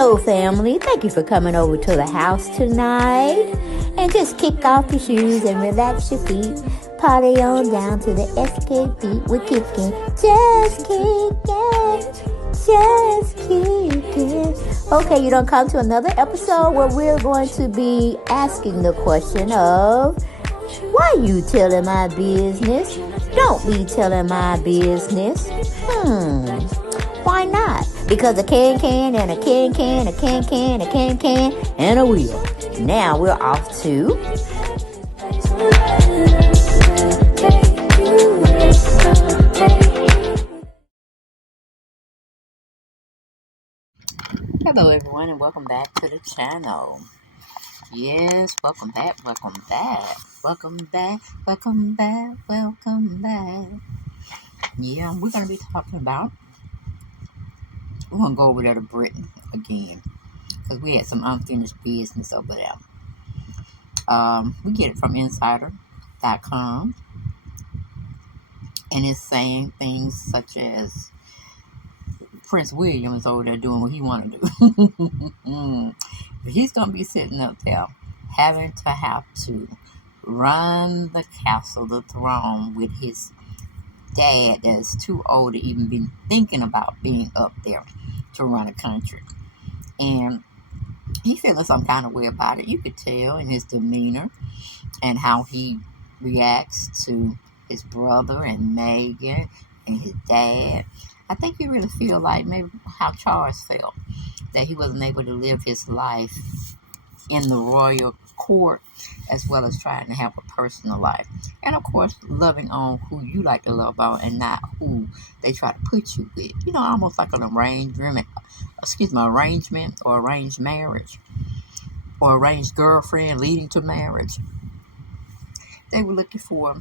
Hello, family. Thank you for coming over to the house tonight. And just kick off your shoes and relax your feet. Party on down to the SK beat. We're kicking, just kicking, just kicking. Okay, you don't come to another episode where we're going to be asking the question of, why you telling my business? Don't be telling my business. Why not? Because a can and a can, a can, a can, and a wheel. Now we're off to... Hello everyone, and welcome back to the channel. Yes, welcome back. Yeah, we're going to be talking about... We're going to go over there to Britain again, because we had some unfinished business over there. We get it from insider.com, and it's saying things such as Prince William is over there doing what he want to do. He's going to be sitting up there having to run the castle, the throne, with his dad that's too old to even be thinking about being up there to run a country. And he's feeling some kind of way about it. You could tell in his demeanor and how he reacts to his brother and Meghan and his dad. I think you really feel like maybe how Charles felt, that he wasn't able to live his life in the royal court, as well as trying to have a personal life. And of course, loving on who you like to love on and not who they try to put you with. You know, almost like an arrangement or arranged marriage or arranged girlfriend leading to marriage. They were looking for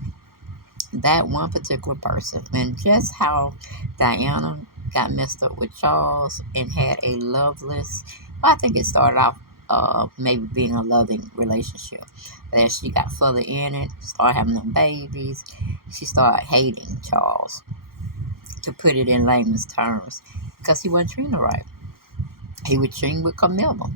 that one particular person. And just how Diana got messed up with Charles and had a loveless, well, I think it started off maybe being a loving relationship. But as she got further in it, started having them babies, she started hating Charles, to put it in layman's terms, because he wasn't treating her right. He was cheating with Camilla.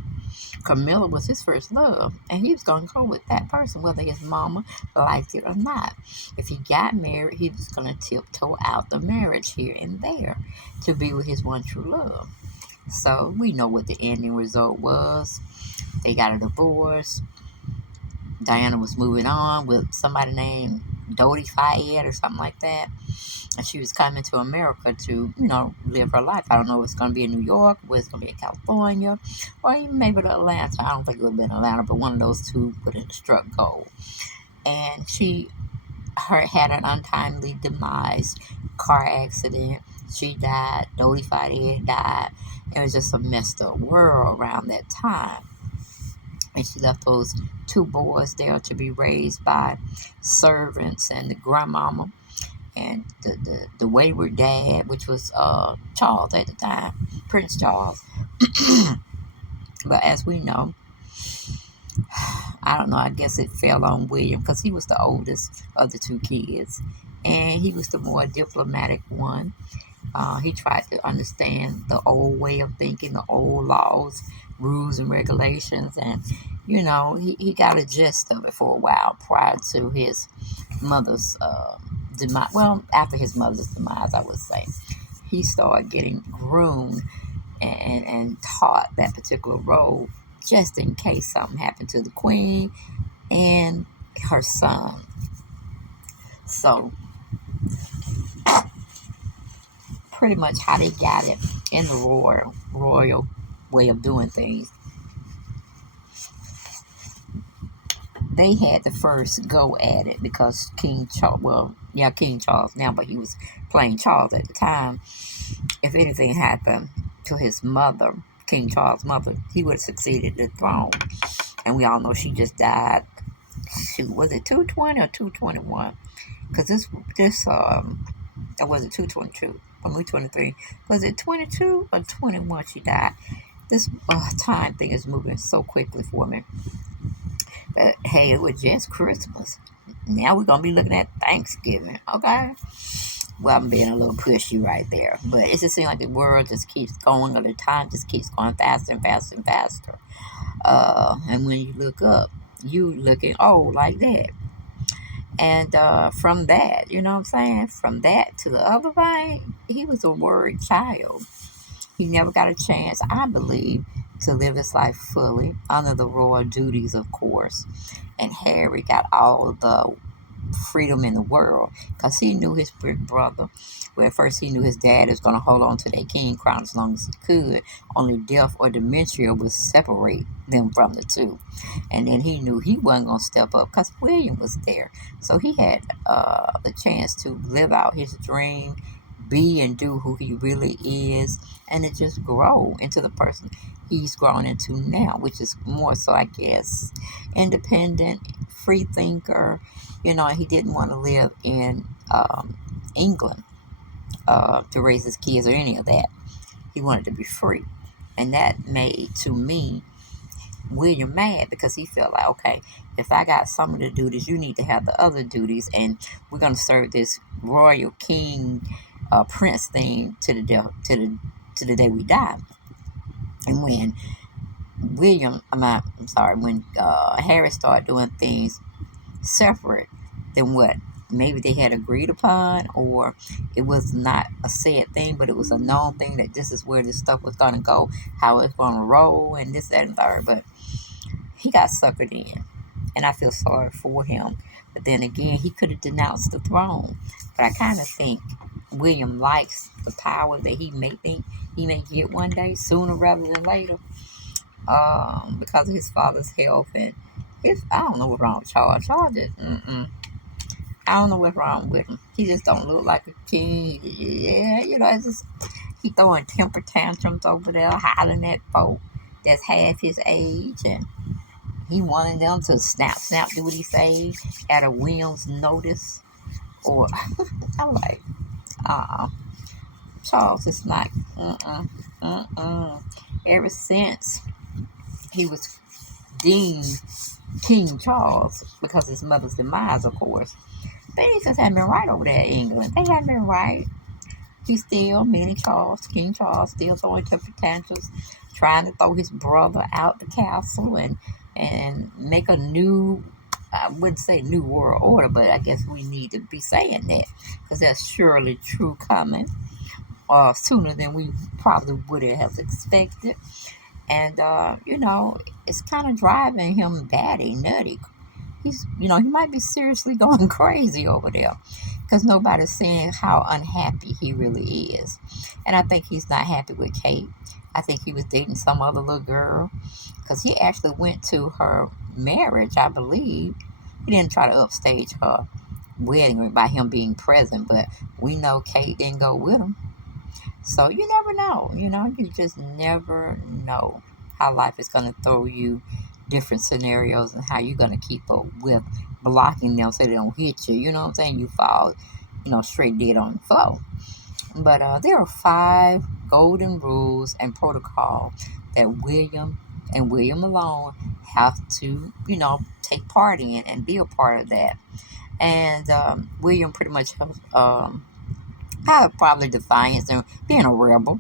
Camilla was his first love, and he was going to go with that person, whether his mama liked it or not. If he got married, he was going to tiptoe out the marriage here and there to be with his one true love. So we know what the ending result was. They got a divorce. Diana was moving on with somebody named Dodi Fayed or something like that. And she was coming to America to, live her life. I don't know if it's going to be in New York, or it's going to be in California, or even maybe to Atlanta. I don't think it would have been Atlanta, but one of those two would have struck gold. And she had an untimely demise, car accident. She died. Dodi Fayed died. It was just a messed up world around that time. And she left those two boys there to be raised by servants and the grandmama and the wayward dad, which was Charles at the time, Prince Charles. But as we know, I don't know, I guess it fell on William because he was the oldest of the two kids. And he was the more diplomatic one. He tried to understand the old way of thinking, the old laws, rules, and regulations. And, he got a gist of it for a while prior to his mother's demise. Well, after his mother's demise, I would say. He started getting groomed and taught that particular role just in case something happened to the queen and her son. So, pretty much how they got it in the royal way of doing things. They had the first go at it because King Charles now, but he was playing Charles at the time. If anything happened to his mother, King Charles' mother, he would have succeeded the throne. And we all know she just died. Was it 220 or 221? Because this or was it 222? When we 23, was it 22 or 21 she died? This time thing is moving so quickly for me. But hey, it was just Christmas. Now we're going to be looking at Thanksgiving, okay? Well, I'm being a little pushy right there, but it just seems like the world just keeps going, or the time just keeps going faster and faster and faster. And when you look up, you looking old like that. And from that, you know what I'm saying? From that to the other thing, he was a worried child. He never got a chance, I believe, to live his life fully under the royal duties, of course. And Harry got all the freedom in the world because he knew his big brother. Well, at first he knew his dad was going to hold on to that king crown as long as he could. Only death or dementia would separate them from the two. And then he knew he wasn't going to step up because William was there. So he had the chance to live out his dream, be and do who he really is, and to just grow into the person he's grown into now, which is more so, I guess, independent, free thinker. You know, he didn't want to live in England to raise his kids or any of that. He wanted to be free. And that made, to me, William mad because he felt like, okay, if I got some of the duties, you need to have the other duties, and we're going to serve this royal king prince thing to the to the day we die. And when when Harry started doing things separate than what maybe they had agreed upon, or it was not a said thing, but it was a known thing that this is where this stuff was going to go, how it's going to roll, and this, that, and third. But he got suckered in, and I feel sorry for him. But then again, he could have denounced the throne. But I kind of think William likes the power that he may think he may get one day, sooner rather than later, because of his father's health and his. I don't know what's wrong with Charles. Charles just, I don't know what's wrong with him. He just don't look like a king. Yeah, you know, it's just he throwing temper tantrums over there, hollering at folk that's half his age, and he wanted them to snap, do what he say at a whim's notice. Or I'm like, uh, Charles is not. Ever since he was deemed King Charles because his mother's demise, of course. Things just haven't been right over there in England. They haven't been right. He's still, Mini Charles, King Charles, still throwing temper tantrums, trying to throw his brother out the castle and make a new, I wouldn't say new world order, but I guess we need to be saying that because that's surely true coming sooner than we probably would have expected. And, you know, it's kind of driving him batty, nutty. He might be seriously going crazy over there because nobody's saying how unhappy he really is. And I think he's not happy with Kate. I think he was dating some other little girl because he actually went to her marriage, I believe. He didn't try to upstage her wedding by him being present, but we know Kate didn't go with him. So you never know, you just never know how life is going to throw you different scenarios and how you're going to keep up with blocking them so they don't hit you. You know what I'm saying? You fall, straight dead on the floor. But there are 5 golden rules and protocol that William and William alone have to, take part in and be a part of that. And William pretty much probably defiance and being a rebel.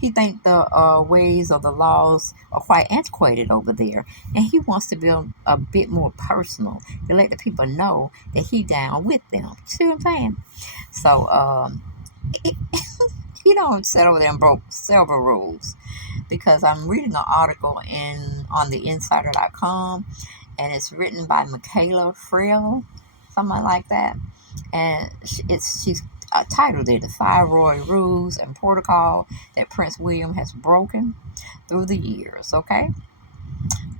He thinks the ways of the laws are quite antiquated over there, and he wants to be a bit more personal to let the people know that he down with them. See what I'm saying? So he don't sit over there and broke several rules because I'm reading an article on the Insider.com, and it's written by Michaela Frill, something like that, and she's titled it "The 5 Royal Rules and Protocol That Prince William Has Broken Through the Years." Okay.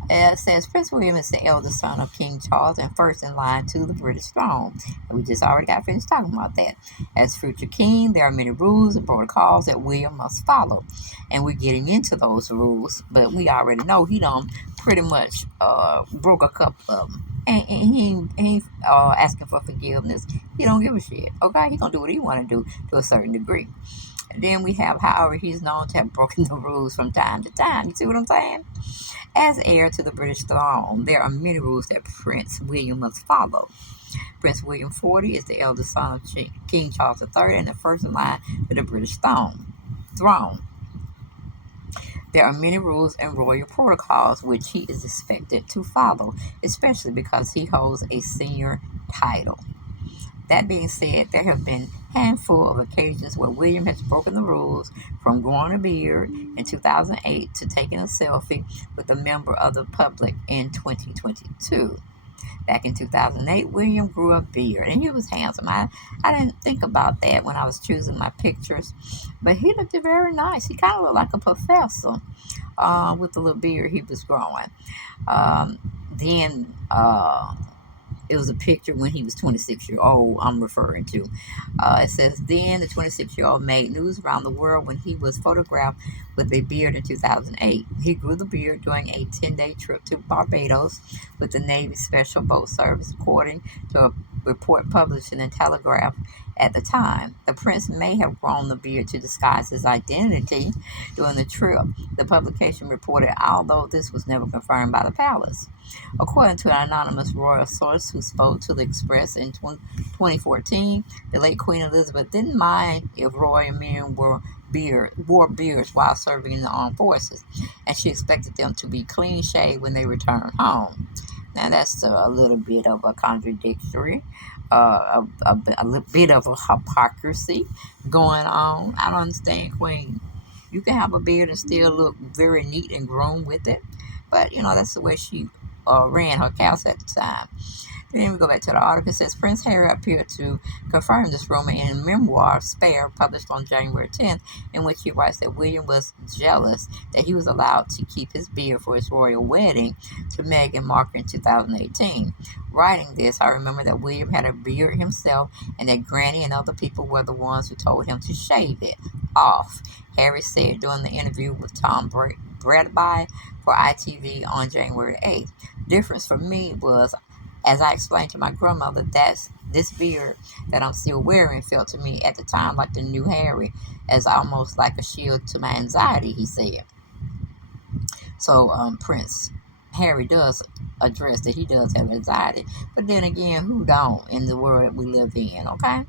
It says Prince William is the eldest son of King Charles and first in line to the British throne. And we just already got finished talking about that. As future king, there are many rules and protocols that William must follow. And we're getting into those rules, but we already know he done pretty much broke a couple of them. And he ain't asking for forgiveness. He don't give a shit. Okay, he gonna do what he want to do to a certain degree. And then we have, however, he's known to have broken the rules from time to time. You see what I'm saying? As heir to the British throne, there are many rules that Prince William must follow. Prince William 40 is the eldest son of King Charles III and the first in line to the British throne. There are many rules and royal protocols which he is expected to follow, especially because he holds a senior title. That being said, there have been a handful of occasions where William has broken the rules, from growing a beard in 2008 to taking a selfie with a member of the public in 2022. Back in 2008, William grew a beard and he was handsome. I didn't think about that when I was choosing my pictures, but he looked very nice. He kind of looked like a professor with the little beard he was growing. Then it was a picture when he was 26-year-old I'm referring to. It says, then the 26-year-old made news around the world when he was photographed with a beard in 2008. He grew the beard during a 10-day trip to Barbados with the Navy Special Boat Service, according to a report published in the Telegraph at the time. The prince may have grown the beard to disguise his identity during the trip, the publication reported, although this was never confirmed by the palace. According to an anonymous royal source who spoke to the Express in 2014, the late Queen Elizabeth didn't mind if royal men wore beards while serving in the armed forces, and she expected them to be clean shaved when they returned home. Now that's a little bit of a contradictory, a little bit of a hypocrisy going on. I don't understand, Queen. You can have a beard and still look very neat and groomed with it, but that's the way she ran her house at the time. Then we go back to the article. It says Prince Harry appeared to confirm this rumor in a memoir, Spare, published on January 10th, in which he writes that William was jealous that he was allowed to keep his beard for his royal wedding to Meghan Markle in 2018. Writing this, I remember that William had a beard himself and that Granny and other people were the ones who told him to shave it off, Harry said during the interview with Tom Bradby for ITV on January 8th. Difference for me was, as I explained to my grandmother, this beard that I'm still wearing felt to me at the time like the new Harry, as almost like a shield to my anxiety, he said. So Prince Harry does address that he does have anxiety, but then again, who don't in the world that we live in, okay?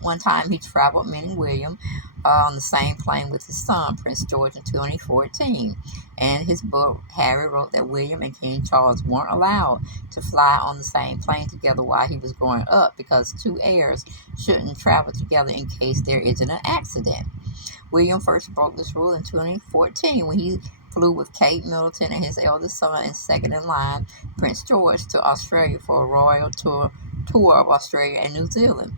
One time he traveled, meaning William, on the same plane with his son, Prince George, in 2014. In his book, Harry wrote that William and King Charles weren't allowed to fly on the same plane together while he was growing up because two heirs shouldn't travel together in case there isn't an accident. William first broke this rule in 2014 when he flew with Kate Middleton and his eldest son and second in line, Prince George, to Australia for a royal tour of Australia and New Zealand.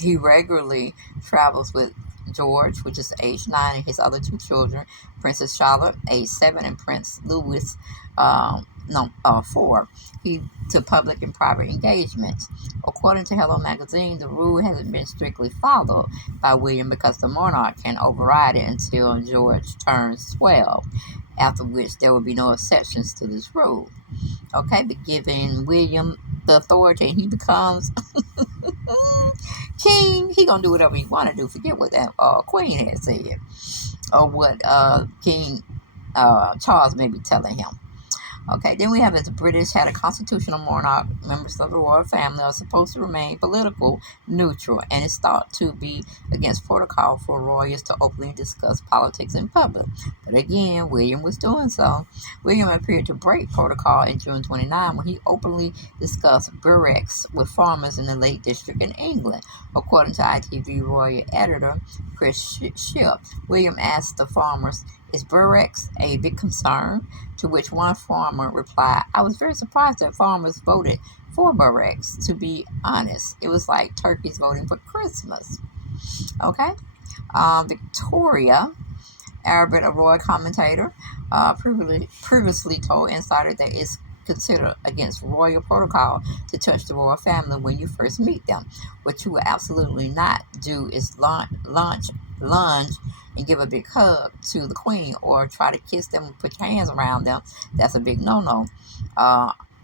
He regularly travels with George, which is age 9, and his other two children, Princess Charlotte, age 7, and Prince Louis, 4, to public and private engagements. According to Hello Magazine, the rule hasn't been strictly followed by William because the monarch can override it until George turns 12, after which there will be no exceptions to this rule. Okay, but giving William the authority and he becomes king, he gonna do whatever he want to do. Forget what that queen had said or what King Charles may be telling him. Okay, then we have as the British had a constitutional monarch, members of the royal family are supposed to remain political neutral, and it's thought to be against protocol for royals to openly discuss politics in public. But again, William was doing so. William appeared to break protocol in June 29 when he openly discussed Burrex with farmers in the Lake District in England. According to ITV royal editor Chris Shipp, William asked the farmers, "Is Burrex a big concern?" To which one farmer replied, "I was very surprised that farmers voted for Burrex. To be honest, it was like turkeys voting for Christmas." Okay. Victoria Arbit, a royal commentator, previously told Insider that it's considered against royal protocol to touch the royal family when you first meet them. What you will absolutely not do is lunge and give a big hug to the queen or try to kiss them and put your hands around them. That's a big no-no.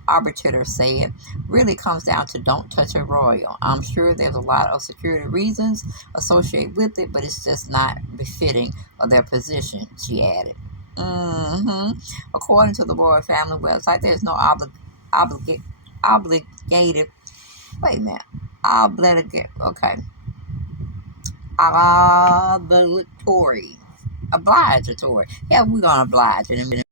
arbitrator said, really comes down to don't touch a royal. I'm sure there's a lot of security reasons associated with it, but it's just not befitting of their position, she added. According to the royal family website, there's no obligated, wait a minute, okay, obligatory, yeah, we're gonna oblige in a minute.